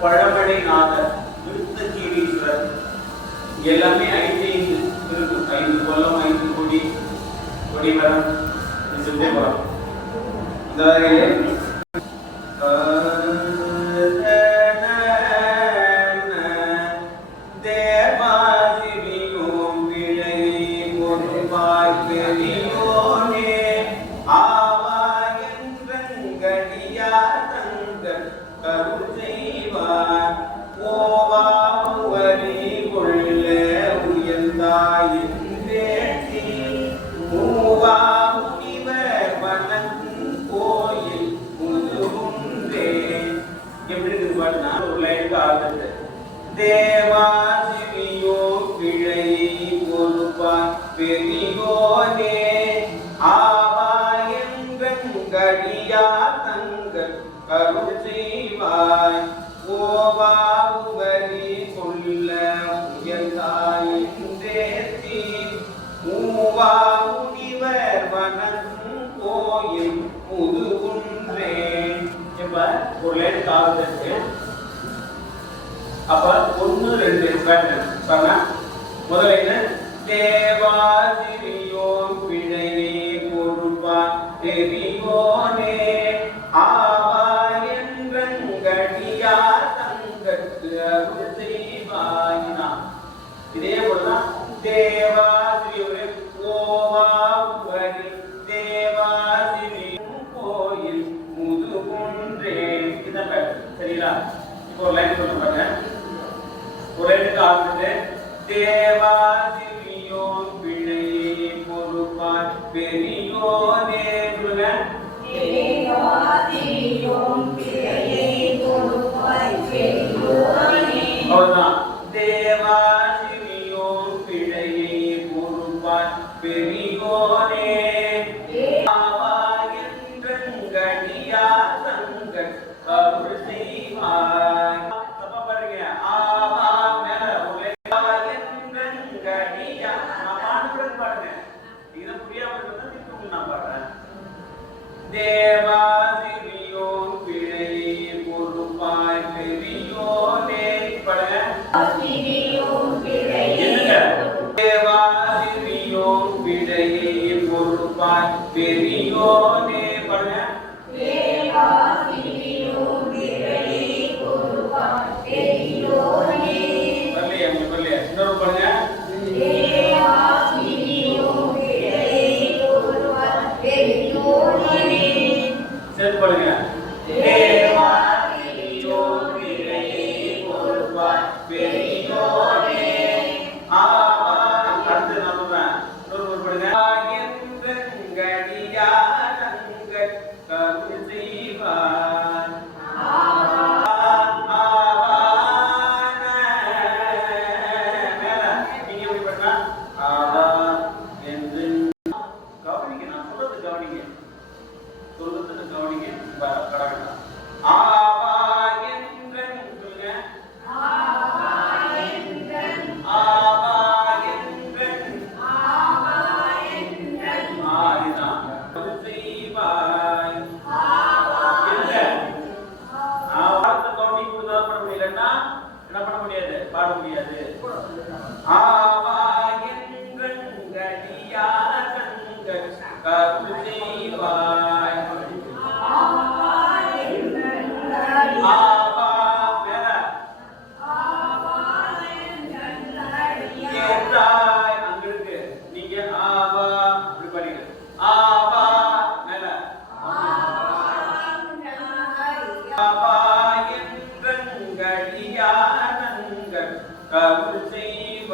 பழமடை நாதர் விருத்தகீரீஸ்வரர் எல்லாமே 5 இருக்கும். 5 கொல்லம், 5 கொடி, கொடிமரம் சொல்லிட்டே போறோம். இந்த வகையில் தேவாசிரியோ பிழை பொறுப்பாய் பெரியோனே ஆவாயங்கடியா தங்கள் கருள் செய்வாய் ஓவாவுவரி கொள்ள உயர்ந்தாயின்றேத்தி மூவா முனிவர் வணங்கும் கோயில் முதுகுன்றே. இப்ப ஒரு காலத்துக்கு அப்ப 1 2 சொன்னா முதல்ல என்ன? தேவாசிரியோ பிழையே பொறுப்பான் பெரியோனே ஆவாயங்கடியா தங்கற்கு அருள் செய்வாயினா. இதே போலதான் தேவாசிரியோரே ஓவாவுவரி தேவாசிரியும் கோயில் முதுகுன்றே. இதான் சரிங்களா? ஒரு லைன் சொல்ல பாருங்க. ஒரு லைனுக்கு ஆரம்பிச்சு தேவாசிரியோ பிழையே பொறுப்பாய் பெரியோனே சொல்லுங்க. அவ்வளவுதான். தேவாசிரியோ பிழையே பொறுப்பாய் பெரியோனே ஆவாயங்கடியா தங்கள் கருள் செய்வாய். தப்பா பாருங்க. ஆவா மேல ஆவாயங்கடியா நான் பாடுறேன் பாருங்க. இது புரியாம இருந்தா திருப்பி நான் பாடுறேன். தேவாசிரியோ பிழையே பொறுப்பாய் பெரியோனே பாடுங்க. தேவாசிரியோ பிழையே பொறுப்பாய் பெரியோனே பாடுங்க.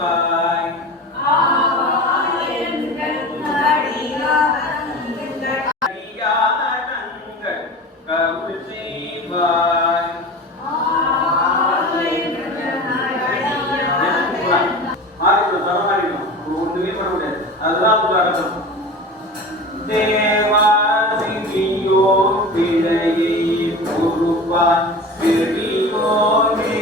செய்வாய் அடியாரங்கள் கருள் செய்வாய் மாறிக்கணும் தரமாறிக்கணும் ஒண்ணுமே பண்ண முடியாது அதுதான் உங்களுக்கு அடக்கம் தேவாசிரியோ பிழையை பொறுப்பாய் பெரியோனே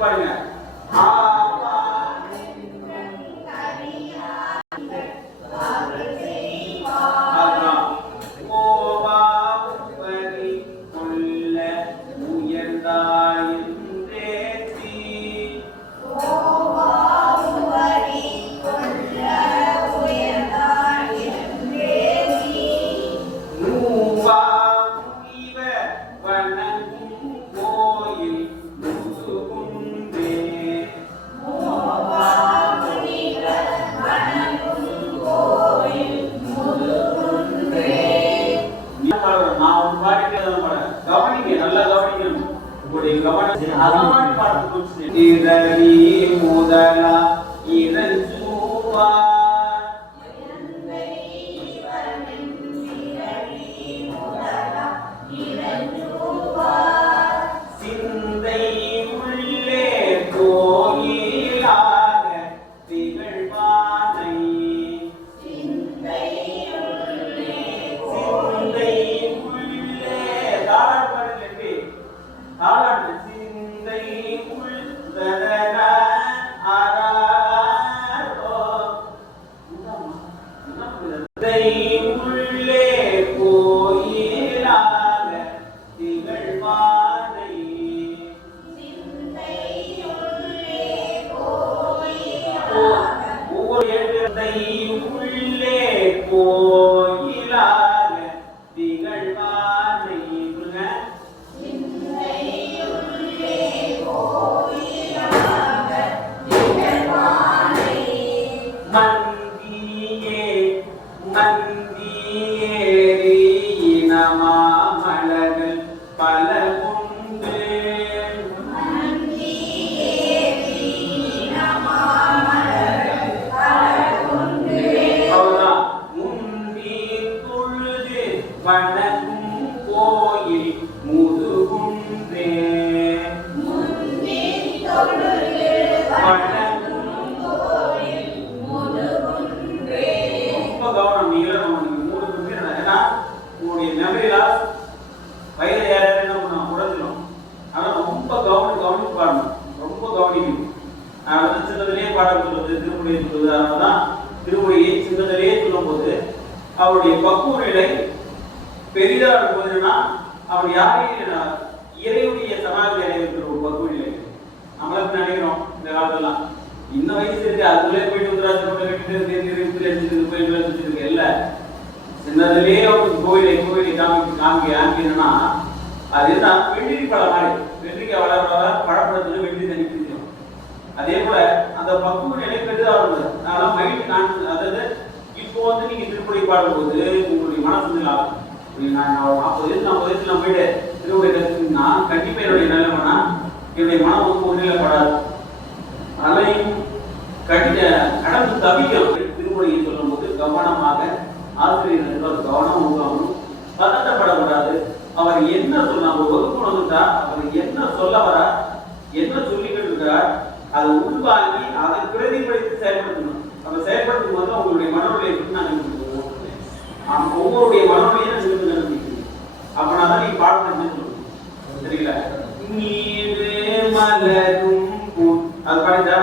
பாருங்க முதலா சிந்தை உள்ளே கோயிலாக திகழ்வானை சிந்தை உள்ளே தாராட்டு தாராட்டு சிந்தை உள்ளதன ஆராரோ உள்ளே கோயிலாக திகழ்வானை ஒவ்வொரு உள்ளே கோயிலாக திகழ்வானை மந்தியே மந்தியேறி இனமாமலர்கள் பல உண்டு அவ்வளவுதான் முந்தி தொழுது வணங்கும் கோயில் முதுகுன்றே கவனம் நீங்களும் மூணு பேர் ஏன்னா உங்களுடைய மெமரி லாஸ் வயது ஏற என்ன பண்ணுவோம் குறைஞ்சிடும். ஆனால் ரொம்ப கவனிச்சு பாடணும், ரொம்ப கவனிக்கணும். நான் வந்து சின்னதிலேயே பாடம் சொல்வது திருமொழியை சொல்வது. அதனால தான் திருமொழியை சின்னதிலேயே சொல்லும் போது அவருடைய பக்குவ நிலை பெரிதாக இருக்கும்போதுன்னா அவர் யாரையும் இறைவுடைய சமாதி அடைவிக்கிற ஒரு பக்குவ நிலை நம்மளுக்கு நினைக்கிறோம். இந்த காலத்துலாம் இந்த வயசு இருக்கு அதுக்குள்ளே போயிட்டு வந்துடாது இல்ல சின்னதுலேயே அவருக்கு கோயிலை காமிக்கணும்னா அது என்ன வெள்ளரி பழம் மாதிரி வெள்ளரிக்காய் வளர பழப்பழத்துல வெள்ளரி தண்ணி பிடிக்கும். அதே போல அந்த பக்குவ நிலை பெரிதாக இருந்தது. அதனால மைண்ட் அதாவது இப்போ வந்து நீங்க திருப்பதி பாடும்போது உங்களுடைய மனசு ஆகும். நான் 40 வயசுல போயிட்டு திருப்பதி கற்றுனா கண்டிப்பா என்னுடைய நிலைமைனா என்னுடைய மனம் வந்து ஒரு நிலைப்படாது. அதையும் கடந்து தவிக்கணும். திருமொழியை சொல்லும் போது கவனமாக ஆசிரியர் அது கவனம் உருவாகணும், பதட்டப்படக்கூடாது. அவர் என்ன சொல்ல வகுப்பு வந்துட்டா அவர் என்ன சொல்ல வர என்ன சொல்லிக்கிட்டு இருக்கிறார் அதை உள்வாங்கி அதை பிரதிபலித்து செயல்படுத்தணும். நம்ம செயல்படுத்தும் போது உங்களுடைய மனநிலை ஒவ்வொருடைய மனநிலையை நிறுத்திக்கணும். அப்படின்னா நீ பாடத்தை சொல்லணும். சரிங்களா? நீரு மலரும் அது படித்தா